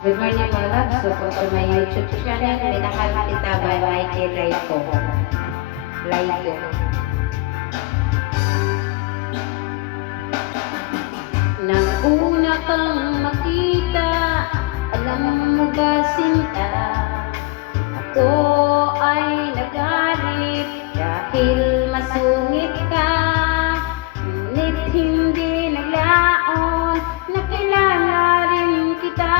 Good morning mga loves. Welcome to my YouTube channel. Minahal kita by Mikey Laico. Laico. Nang una kang makita, alam mo ba sinta, ako ay nagalit dahil masungit ka. Ngunit hindi naglaon, nakilala rin kita.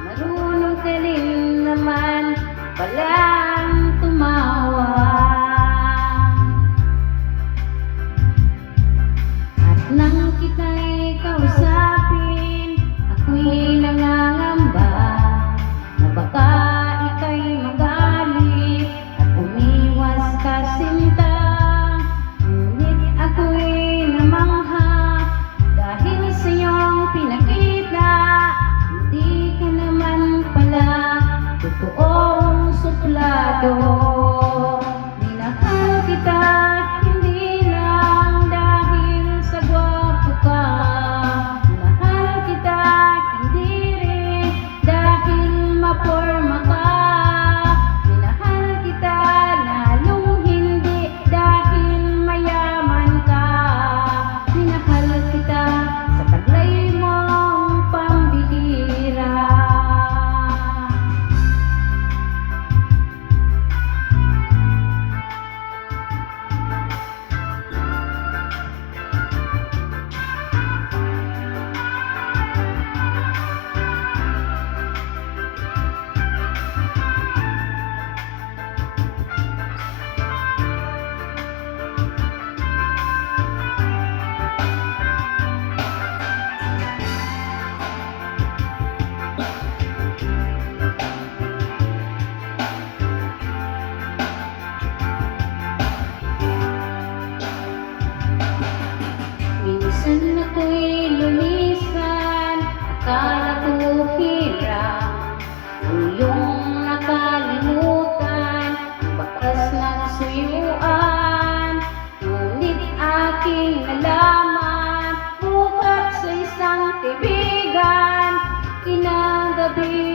Marunong ka rin naman palang tumawa. At nang kita'y kausapin, ako'y nangangamba na baka ika'y magalit at umiwas ka sinta. Ngunit ako'y namangha dahil sa iyong pinakita, hindi ka naman pala totoong suplado. Minahal kita hindi lang dahil sa gwapo ka. Minahal kita hindi rin dahil maporma ka. Minahal kita lalong hindi dahil mayaman ka. Minahal kita sa taglay mong pambihira. Minsan ako'y lumisan, akala ko hirap ang iyong nakalimutan, bakas nagsuyuan. Ngunit aking nalaman, bukat sa isang kaibigan, kinagabi